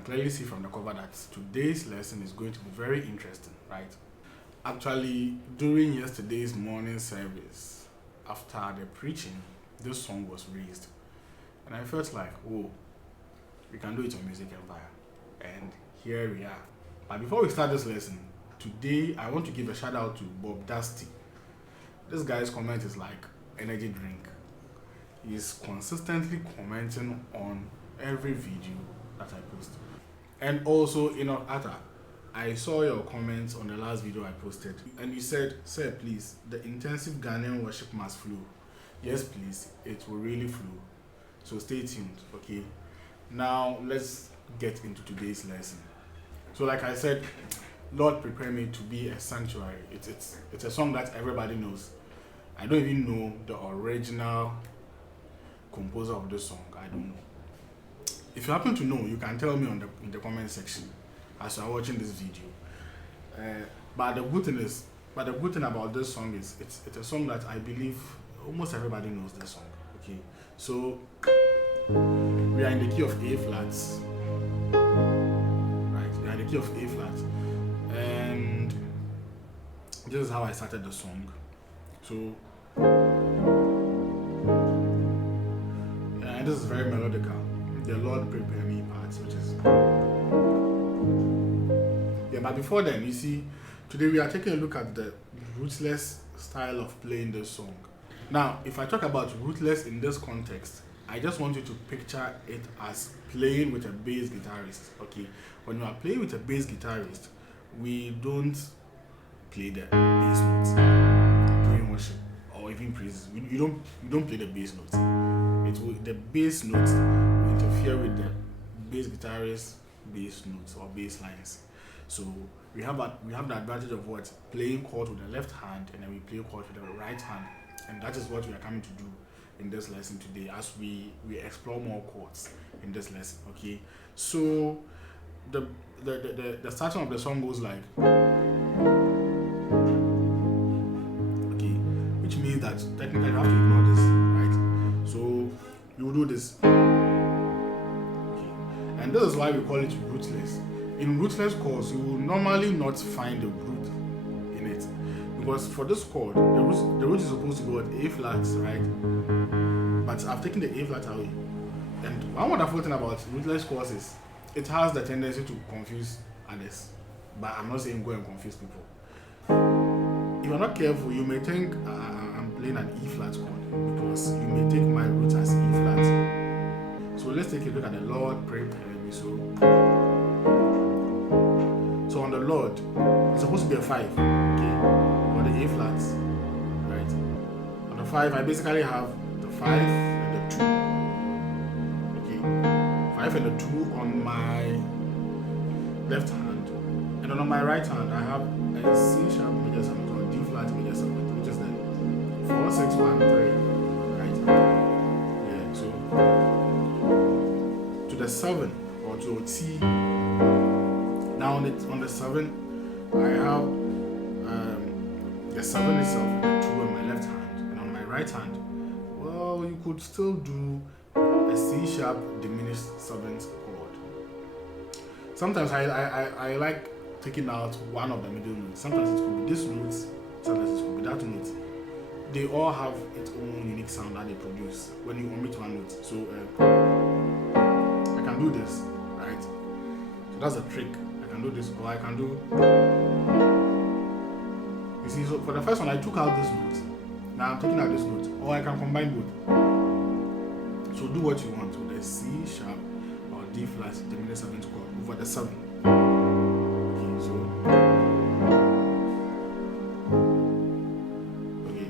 can clearly see from the cover that today's lesson is going to be very interesting, right? Actually, during yesterday's morning service, after the preaching, this song was raised. And I felt like, oh, we can do it on Music Empire. And here we are. But before we start this lesson, today I want to give a shout out to Bob Dusty. This guy's comment is like energy drink. He's consistently commenting on every video that I post. And also, Atta, I saw your comments on the last video I posted, and you said, "Sir, please, the intensive Ghanaian worship must flow." Yes, please, it will really flow. So stay tuned, okay? Now let's get into today's lesson. So, like I said, Lord prepare me to be a sanctuary. It's a song that everybody knows. I don't even know the original composer of this song. I don't know. If you happen to know, you can tell me in the comment section as you are watching this video. But the good thing about this song is it's a song that I believe almost everybody knows this song. Okay, so we are in the key of A flats, right? We are in the key of A flat, and this is how I started the song. So and this is very melodical. The Lord prepare me parts, which is but before then, you see, today we are taking a look at the Ruthless style of playing this song. Now, if I talk about Ruthless in this context, I just want you to picture it as playing with a bass guitarist. Okay, when you are playing with a bass guitarist, we don't play the bass notes during worship or even praises. You don't play the bass notes. The bass notes will interfere with the bass guitarist bass notes or bass lines. So we have the advantage of what? Playing chords with the left hand, and then we play chords with the right hand. And that is what we are coming to do in this lesson today as we explore more chords in this lesson. Okay. So the starting of the song goes like, okay, which means that technically you have to ignore this, right? So you will do this. Okay. And this is why we call it rootless. In rootless chords, you will normally not find the root in it, because for this chord, the root is supposed to go at A flat, right? But I've taken the A flat away. And one wonderful thing about rootless chords is it has the tendency to confuse others. But I'm not saying go and confuse people. If you're not careful, you may think I'm playing an E flat chord, because you may take my root as E flat. So let's take a look at the Lord prepare me. So on the Lord, it's supposed to be a 5, okay, on the A flats, right? On the 5, I basically have the 5 and the 2, okay, 5 and the 2 on my left hand, and then on my right hand, I have a C sharp major 7 or D flat major 7, which is the 4, 6, 1, 3, right? Yeah, so to the 7 or to T. Now on the 7, I have the 7 itself and the 2 on my left hand, and on my right hand, well, you could still do a C sharp diminished 7th chord. Sometimes I like taking out one of the middle notes. Sometimes it could be this note, sometimes it could be that note. They all have its own unique sound that they produce when you omit one note. So I can do this, right? So that's a trick. I can do this, or I can do. You see, so for the first one, I took out this note. Now I'm taking out this note, or I can combine both. So do what you want with the C sharp or D flat diminished 7th chord over the 7. Okay, so okay.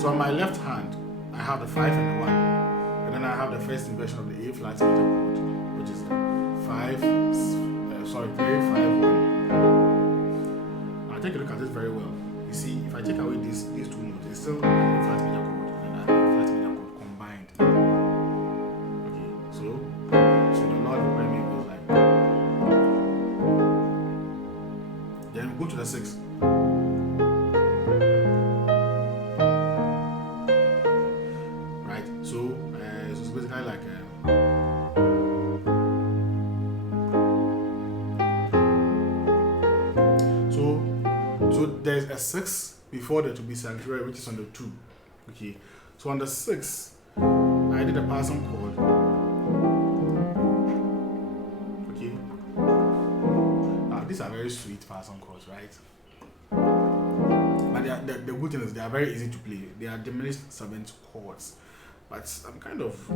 So on my left hand, I have the 5 and the 1, and then I have the first inversion of the A flat major chord, which is the 3, 5, 1. Now take a look at this very well. You see, if I take away these two notes, it's still an A flat major chord and an A flat major chord combined. Okay, so the Lord prepare me goes like. Then we go to the 6. Right, so it's basically like So there's a 6 before there to be sanctuary, which is on the 2. Okay. So on the 6, I did a passing chord. Okay. Now these are very sweet passing chords, right? But the good thing is they are very easy to play. They are diminished 7th chords. But I'm kind of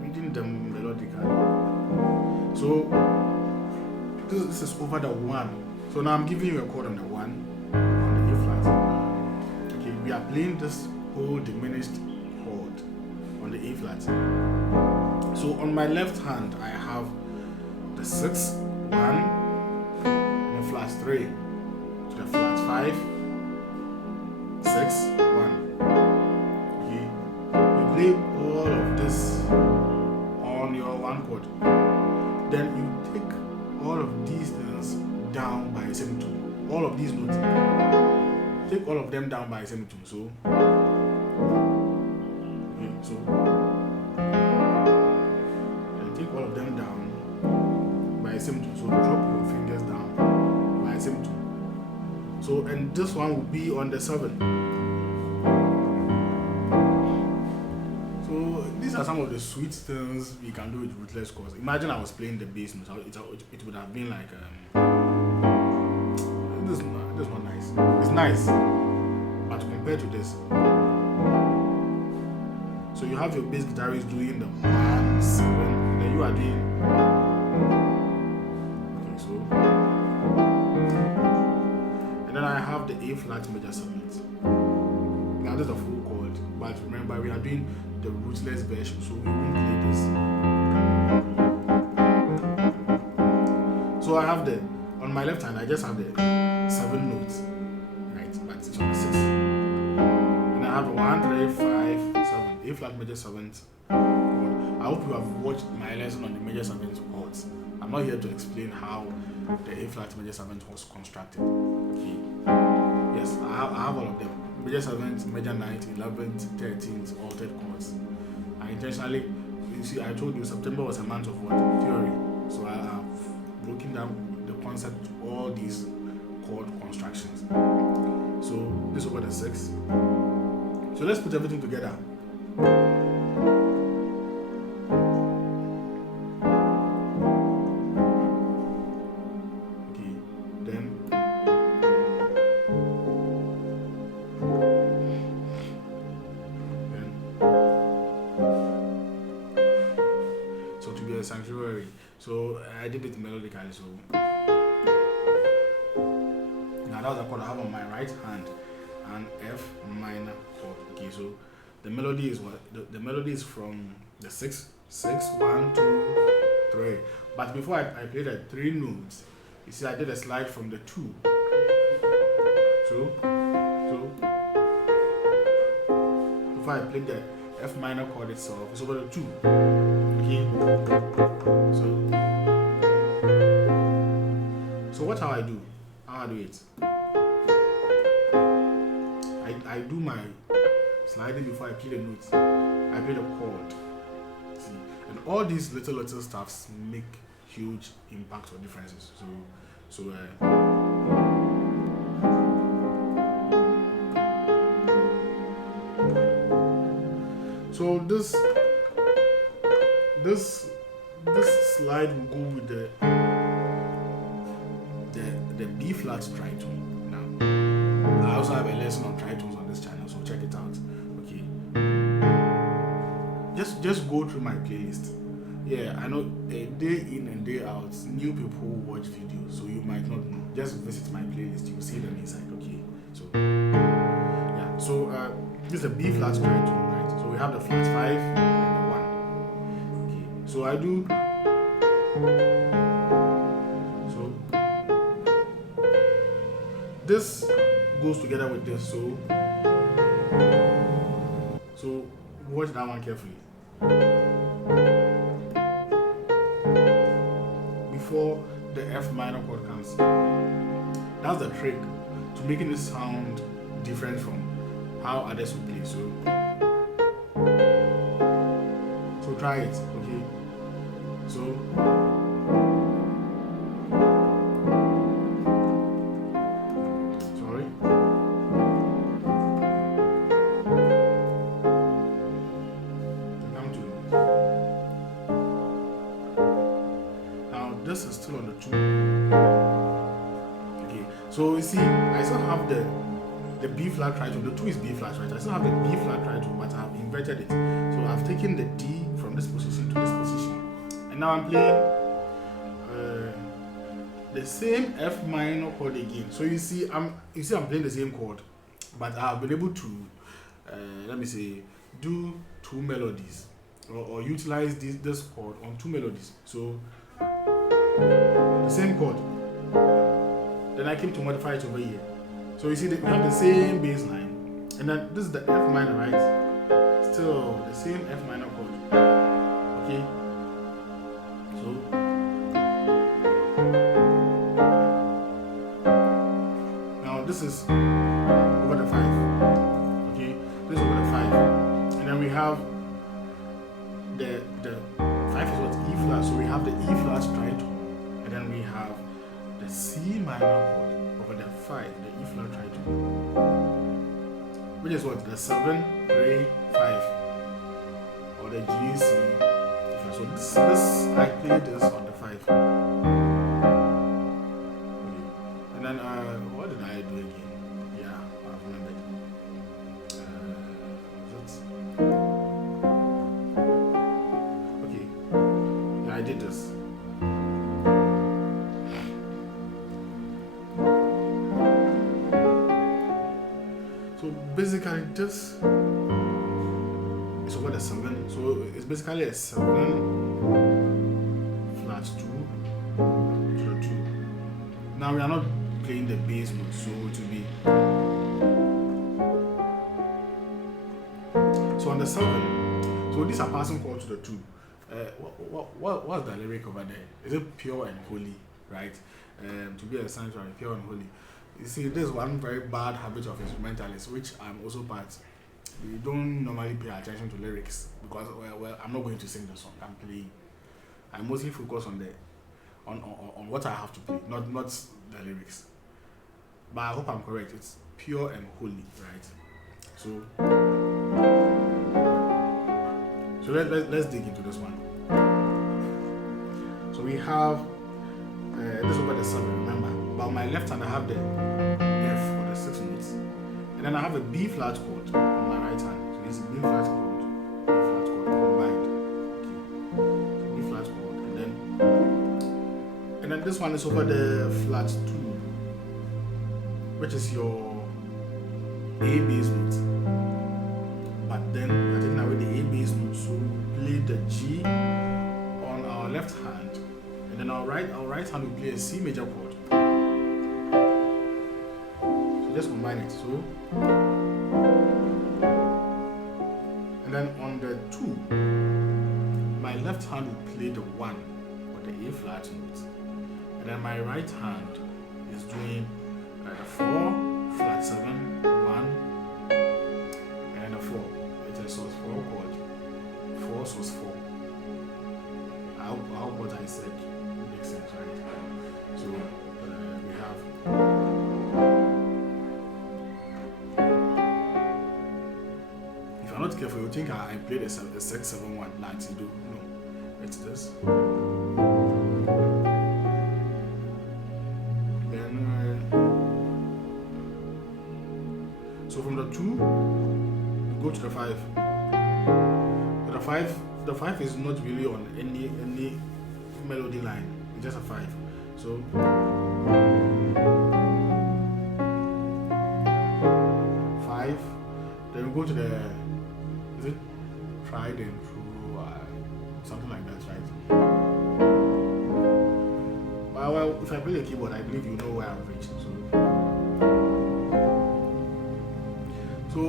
reading them melodically. So this is over the 1. So now I'm giving you a chord on the 1 on the A flat. Okay, we are playing this whole diminished chord on the A flat. So on my left hand I have the 6, 1, and the flat 3 to the flat 5, 6, 1. Okay, you play all of this on your 1 chord. Then you take all of these things down by a semitone. All of these notes. Take all of them down by a semitone. So, okay, so then take all of them down by a semitone. So drop your fingers down by a semitone. So, and this one will be on the 7. So these are some of the sweet things we can do with Ruthless chords. Imagine I was playing the bass notes. It would have been like this is not nice. It's nice, but compared to this, so you have your bass guitarist doing the 1, 7, and then you are doing. Okay, so and then I have the A flat major 7th. Now this is a full chord, but remember we are doing the Ruthless version, so we won't play this. So I have the, on my left hand I just have the 7 notes, right, but it's on the 6. And I have 1, 3, 5, 7, A flat major 7th chord. I hope you have watched my lesson on the major 7th chords. I'm not here to explain how the A flat major 7th was constructed. Okay. Yes, I have all of them. Major 7th, major 9th, 11th, 13th, altered chords. I intentionally, you see, I told you September was a month of what? Theory. So I have broken down the concept to all these chord constructions. So this over the 6. So let's put everything together. Okay, then so to be a sanctuary. So I did it melodically. So now that was a chord I have on my right hand, an F minor chord. Okay, so the melody is what? The melody is from the 6, 1, 2, 3. But before I played the 3 notes, you see I did a slide from the 2. So before I played the F minor chord itself, it's over the 2. Okay. So what how I do it? I do my sliding before I play the notes. I play the chord. See, and all these little stuffs make huge impact or differences. So this slide will go with the B flat tritone. Now I also have a lesson on tritones on this channel, so check it out. Okay, just go through my playlist. Yeah, I know a day in and day out new people watch videos, so you might not know. Just visit my playlist, you'll see them inside. Okay, so yeah, so this is a B flat tritone, right? So we have the flat 5 and the 1. Okay, so I do. This goes together with this, so watch that one carefully. Before the F minor chord comes, that's the trick to making it sound different from how others will play. So try it, okay? So So you see, I still have the B flat tritone. The 2 is B flat, right? I still have the B flat tritone, but I've inverted it. So I've taken the D from this position to this position, and now I'm playing the same F minor chord again. So you see, I'm playing the same chord, but I've been able to let me say do 2 melodies or utilize this chord on 2 melodies. So the same chord. Then I came to modify it over here. So you see that we have the same bass line, and then this is the F minor, right? Still the same F minor chord. Okay. So now this is over the 5. Okay, this is over the 5, and then we have the 5 is what? E flat. So we have the E flat tritone, and then we have the C minor chord over the 5, the E flat tritone, which is what? The 7, 3, 5, or the G, C. So this I played this on the 5. Okay. And then what did I do again? Yeah, I've remembered. Okay. Yeah, I did this. Basically, this is over the 7, so it's basically a 7 flat 2 to the 2. Now we are not playing the bass note, so it will be. So on the 7, so these are passing chords to the 2. What's the lyric over there? Is it pure and holy, right? To be a sanctuary, pure and holy. You see, there's one very bad habit of instrumentalists, which I'm also part. We don't normally pay attention to lyrics because, well, I'm not going to sing the song. I'm playing. I mostly focus on on what I have to play, not the lyrics. But I hope I'm correct. It's pure and holy, right? So let's dig into this one. So we have this over the 7, remember. But on my left hand, I have the F or the 6 notes, and then I have a B flat chord on my right hand. So it's a B flat chord combined. Okay. So B flat chord, and then this one is over the flat 2, which is your A bass note. But then I take away the A bass note, so play the G on our left hand, and then our right hand will play a C major chord. Just combine it. So, and then on the 2, my left hand will play the 1 or the A flat note, and then my right hand is doing the 4 flat 7 1 and a 4. It is sus 4 chord, 4 sus 4. I hope what I said makes sense, right? So we have. Not careful, you think I played a 6-7-1 like you do. No, it's this. Then so from the 2 you go to the 5. The 5 is not really on any melody line. It's just a 5. So then we go to the, is it tried and true, something like that, right? Well, if I play the keyboard, I believe you know where I've reached. So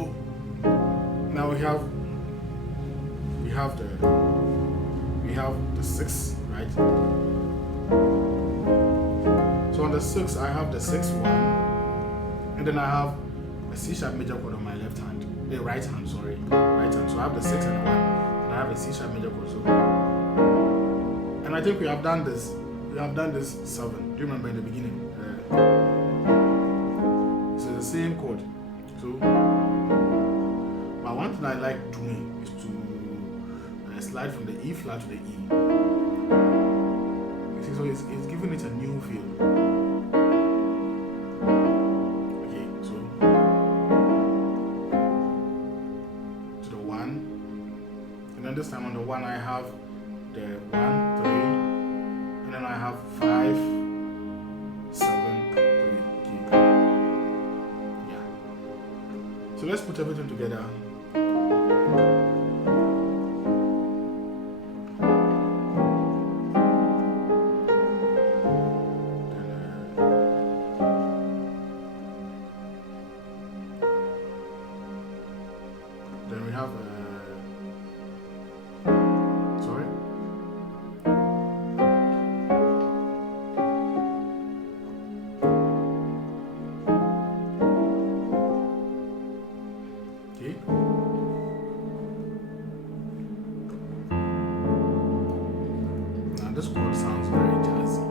now we have the 6, right? So on the 6, I have the 6-1, and then I have a C sharp major chord on my left hand. Right hand, sorry. Right hand. So I have the 6 and the 1. And I have a C sharp major chord. So, and I think we have done this. We have done this 7. Do you remember in the beginning? So the same chord. So, but one thing I like doing is to slide from the E flat to the E. You see, so it's giving it a new feel. 1 I have the 1, 3, and then I have 5, 7, 3. Okay. Yeah. So let's put everything together. Then we have sorry. Okay. Now this chord sounds very jazzy.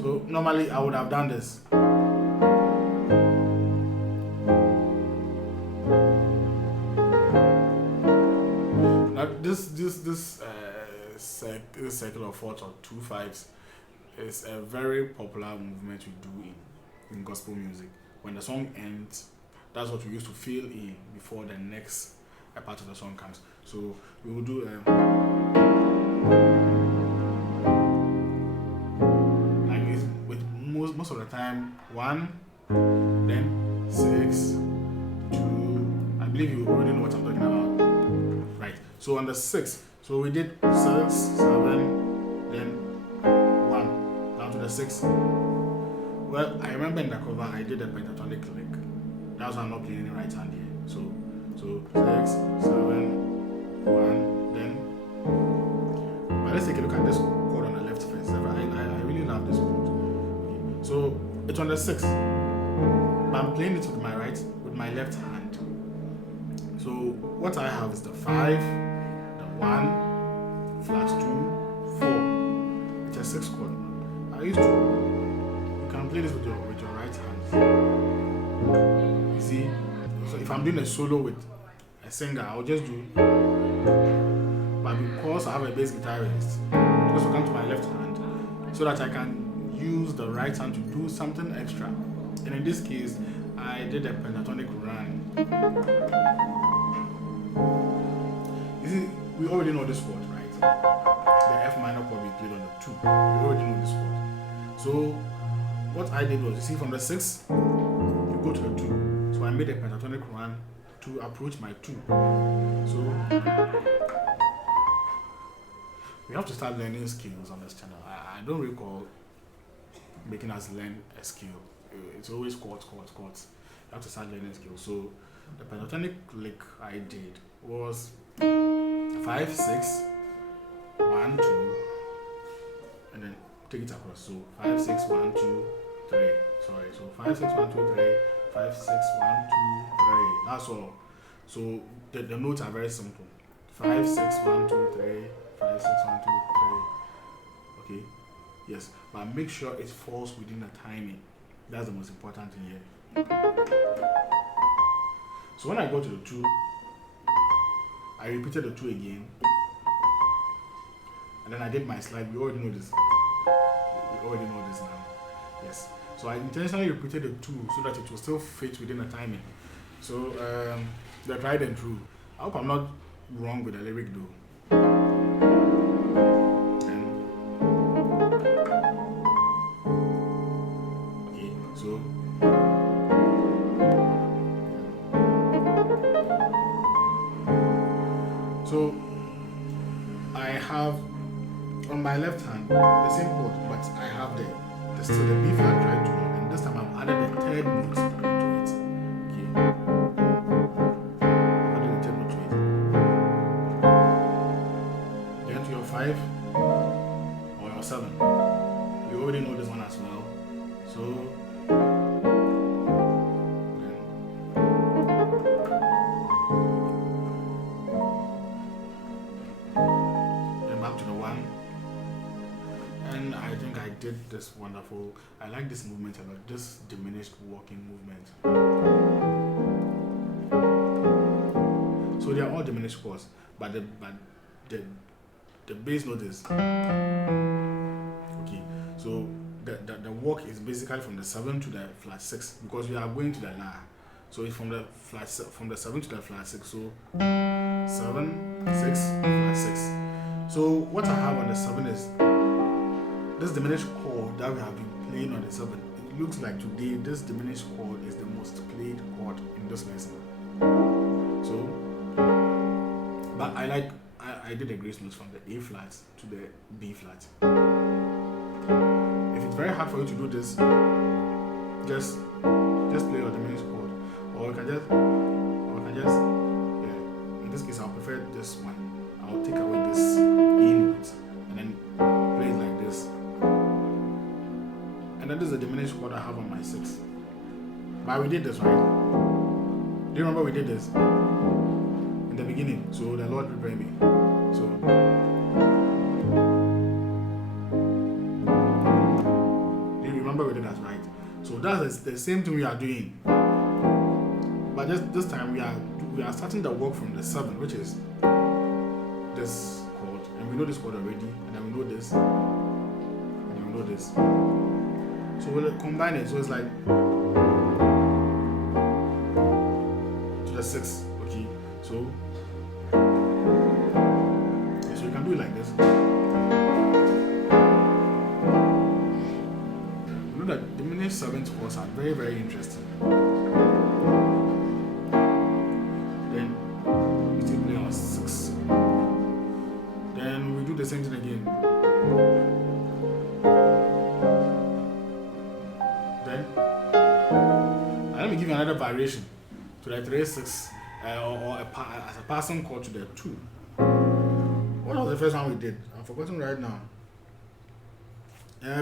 So normally I would have done this. This circle of fourths or 2 5s is a very popular movement we do in gospel music. When the song ends, that's what we used to fill in before the next part of the song comes. So we will do like this with most of the time 1, then 6, 2. I believe you already know what I'm talking about, right? So on the 6th, so we did 6, 7, then 1, down to the 6th. Well, I remember in the cover I did a pentatonic lick. That's why I'm not playing in the right hand here. So 6, 7, 1, then. But let's take a look at this chord on the left first. I really love this chord. Okay. So it's on the 6th, but I'm playing it with my left hand. So what I have is the 5, the 1, flat 2, 4. It's a 6 chord. You can play this with your right hand. You see? So if I'm doing a solo with a singer, I'll just do. But because I have a bass guitarist, I just come to my left hand so that I can use the right hand to do something extra. And in this case, I did a pentatonic run. You see, we already know this chord, right? The F minor chord we played on the 2. We already know this chord. So what I did was, you see, from the 6, you go to the 2. So I made a pentatonic run to approach my 2. So we have to start learning skills on this channel. I don't recall making us learn a skill. It's always chords. You have to start learning skills. So the pentatonic lick I did was 5, 6, 1, 2, and then take it across. So 5, 6, 1, 2, 3. Sorry. So 5, 6, 1, 2, 3. 5, 6, 1, 2, 3. That's all. So the notes are very simple. 5, 6, 1, 2, 3. 5, 6, 1, 2, 3. Okay. Yes, but make sure it falls within the timing. That's the most important thing here. So when I go to the 2, I repeated the 2 again. And then I did my slide. We already know this. We already know this now. Yes. So I intentionally repeated the 2 so that it will still fit within the timing. So the tried and true. I hope I'm not wrong with the lyric though. Okay, so I have on my left hand the same chord, but I have still the B flat tried to, and this time I've added the 3rd note to it. Okay. I've added the 3rd note to it. Then to your 5 or your 7. You already know this one as well. So then back to the 1. And I think I did this wonderful. I like this movement a lot. This diminished walking movement. So they are all diminished chords, but the bass note is okay. So the walk is basically from the 7 to the flat 6 because we are going to the La. So it's from the 7 to the flat 6. So 7, 6, flat 6. So what I have on the 7 is this diminished chord that we have been playing on the 7. It looks like today this diminished chord is the most played chord in this lesson. So, but I did a grace note from the A flat to the B flat. If it's very hard for you to do this, just play your diminished chord, or you can just yeah. In this case, I'll prefer this one. I'll take away this E note and then play it like this. And that is the diminished chord I have on my 6. But we did this, right? Do you remember we did this in the beginning? So the Lord prepare me. So do you remember we did that, right? So that's the same thing we are doing. But this time we are starting the work from the 7, which is this chord, and we know this chord already, and then we know this, and then we know this. So we'll combine it. So it's like to the 6, okay? So you can do it like this. You know that diminished 7th chords are very, very interesting. Then we still play on 6. Then we do the same thing again. Then let me give you another variation to the 3-6 or as a passing chord to the 2. What was the first one we did? I'm forgetting right now.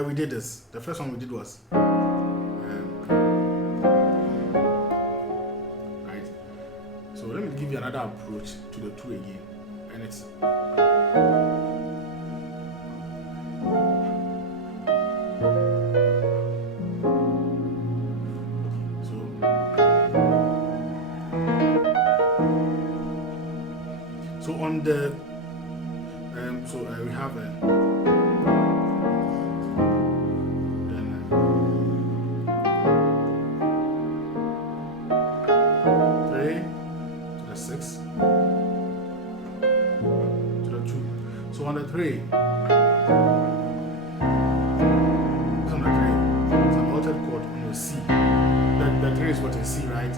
We did this. The first one we did was right. So let me give you another approach to the 2 again, and it's so on the we have then 3 to the 6 to the 2. So on the 3, it's an altered chord on your C. The 3 is what is C, right?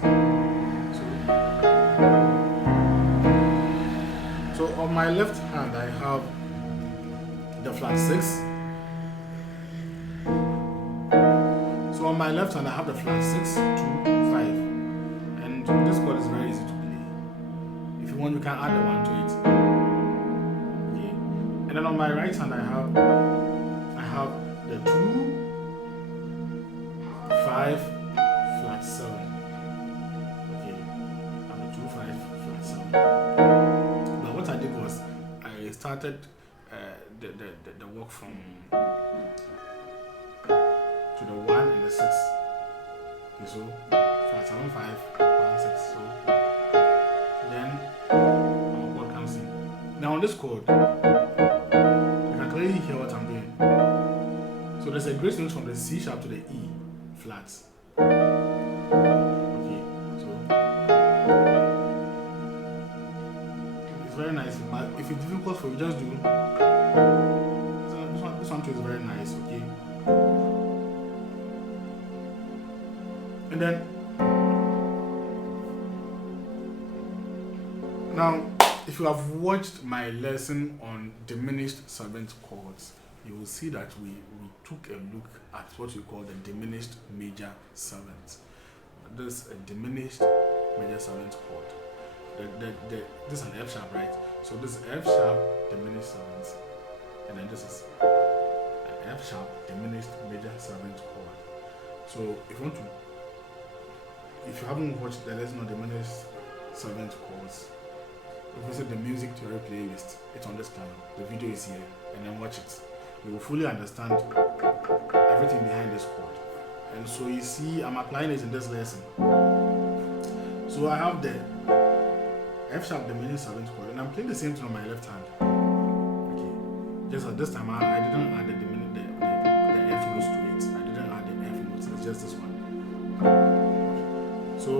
So on my left hand I have the flat 6. So on my left hand I have the flat 6, 2, 5. And this chord is very easy to play. If you want, you can add the 1 to it. Okay. And then on my right hand I have the 2, 5, flat 7. Okay. And the 2, 5, flat 7. But what I did was I started the work from to the 1 and the 6. Okay, so flat 7, 5, 1, 6. So then our chord comes in. Now on this chord, you can clearly hear what I'm doing. So there's a grace note from the C sharp to the E flat. Okay, so it's very nice. But if it's difficult for you, just do. This one too is very nice, okay? And then now, if you have watched my lesson on diminished 7th chords, you will see that we took a look at what we call the diminished major 7th. This is a diminished major 7th chord. This is an F sharp, right? So this is F sharp diminished 7th, and then this is an F sharp diminished major 7th chord. So if you haven't watched the lesson on diminished 7th chords, visit the music theory playlist. It's on this channel. The video is here, and then watch it. You will fully understand everything behind this chord. And so you see, I'm applying it in this lesson. So I have the F sharp diminished 7th chord, and I'm playing the same thing on my left hand. Okay, just at this time I didn't add the F notes to it. I didn't add the F notes. It's just this one. Okay. So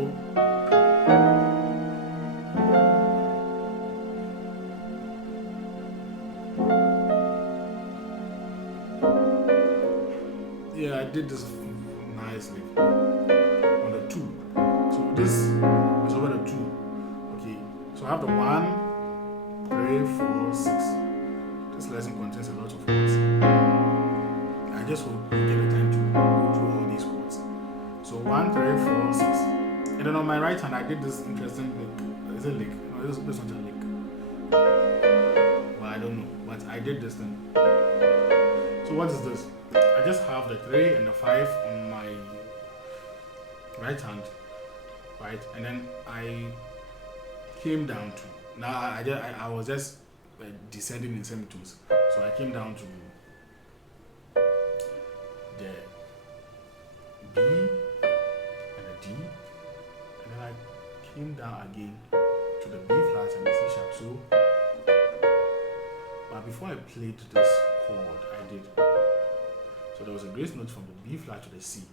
Okay, I did this nicely on the 2. So this is over the 2. Okay, so I have the 1, 3, 4, 6. This lesson contains a lot of chords. I just hope you get the time to go through all these chords. So 1, 3, 4, 6. And then on my right hand, I did this interesting lick. Is it lick? No, this is not a lick. Well, I don't know, but I did this thing. So what is this? I just have the 3 and the 5 on my right hand, right? And then I came down to, now I was just descending in semitones. So I came down to the B and the D, and then I came down again to the B flat and the C sharp. So, but before I played this chord, I did. So there was a grace note from the B flat to the C.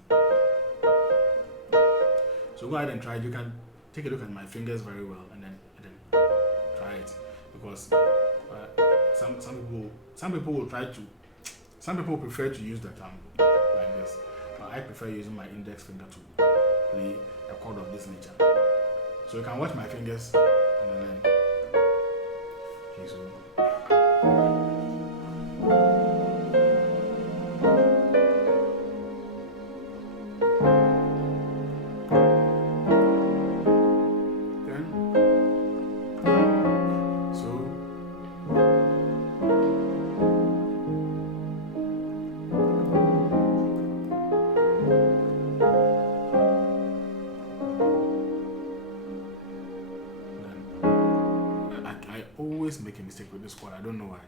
So go ahead and try it. You can take a look at my fingers very well, and then try it, because some people will try to. Some people prefer to use the thumb like this, but I prefer using my index finger to play a chord of this nature. So you can watch my fingers and then learn. Okay, so. Always make a mistake with this chord. I don't know why.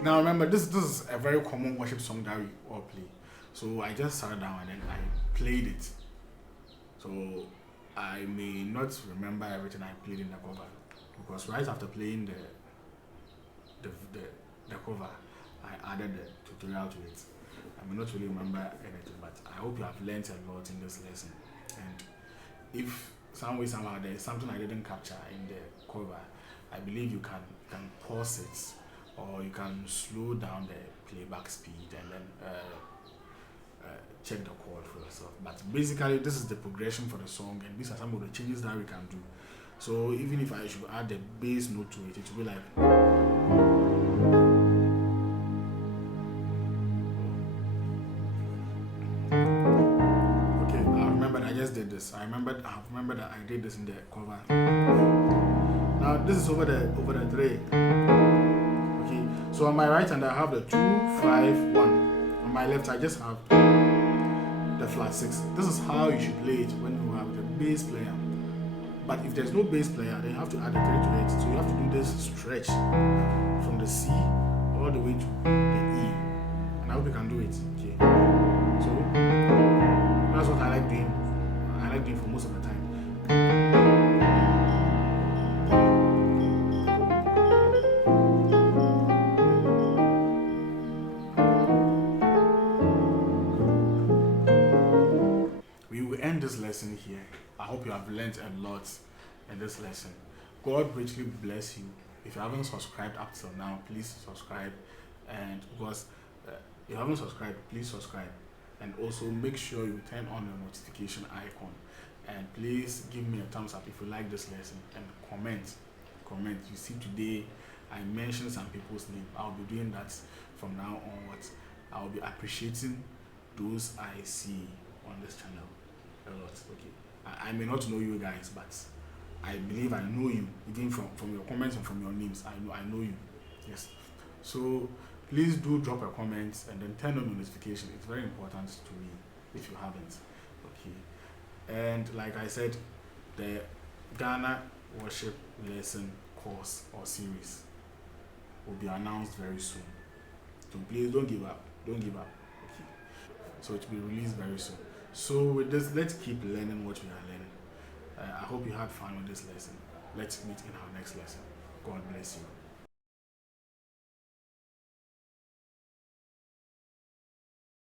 Now remember, this is a very common worship song that we all play. So I just sat down and then I played it. So I may not remember everything I played in the cover, because right after playing the cover, I added the tutorial to it. I may not really remember anything, but I hope you have learned a lot in this lesson. And if some way somehow there is something I didn't capture in the cover, I believe you can pause it, or you can slow down the playback speed and then check the chord for yourself. But basically, this is the progression for the song, and these are some of the changes that we can do. So even if I should add the bass note to it, it will be like. Okay, I remember I just did this. I remember that I did this in the cover. Now this is over the 3. So on my right hand I have the 2, 5, 1. On my left I just have the flat 6. This is how you should play it when you have the bass player. But if there's no bass player, then you have to add the 3 to it. So you have to do this stretch from the C all the way to the E. And I hope you can do it. Okay. So that's what I like doing. I like doing for most of the time. This lesson here. I hope you have learned a lot in this lesson. God richly bless you. If you haven't subscribed up till now, please subscribe. And because if you haven't subscribed, please subscribe. And also make sure you turn on the notification icon. And please give me a thumbs up if you like this lesson, and comment. You see, today I mentioned some people's name. I'll be doing that from now onwards. I'll be appreciating those I see on this channel a lot. Okay, I may not know you guys, but I believe I know you, even from your comments and from your names. I know you. Yes. So please do drop a comment and then turn on the notification. It's very important to me if you haven't. Okay. And like I said, the Ghana worship lesson course or series will be announced very soon. So please don't give up. Don't give up. Okay. So it will be released very soon. So with this, let's keep learning what we are learning. I hope you had fun with this lesson. Let's meet in our next lesson. God bless you.